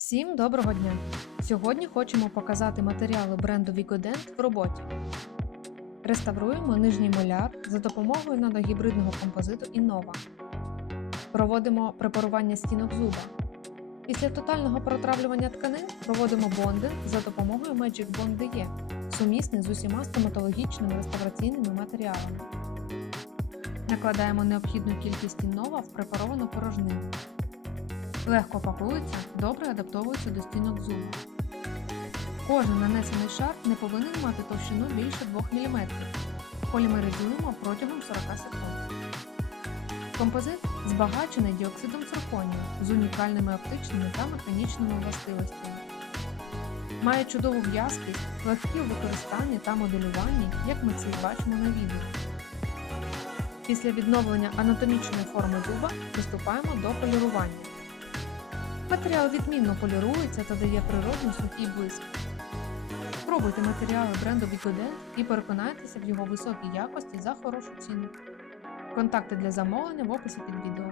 Всім доброго дня! Сьогодні хочемо показати матеріали бренду Vigodent в роботі. Реставруємо нижній моляр за допомогою надогібридного композиту Innova. Проводимо препарування стінок зуба. Після тотального протравлювання тканин проводимо бондинг за допомогою Magic Bond DE, сумісний з усіма стоматологічними реставраційними матеріалами. Накладаємо необхідну кількість Innova в препаровану порожнину. Легко пакується, добре адаптовується до стінок зуба. Кожен нанесений шар не повинен мати товщину більше 2 мм. Полімеризуємо протягом 40 секунд. Композит збагачений діоксидом цирконію з унікальними оптичними та механічними властивостями. Має чудову в'язкість, легкі у використанні та моделюванні, як ми це й бачимо на відео. Після відновлення анатомічної форми зуба приступаємо до полірування. Матеріал відмінно полірується та дає природний сухий блиск. Спробуйте матеріали бренду Vicodent і переконайтеся в його високій якості за хорошу ціну. Контакти для замовлення в описі під відео.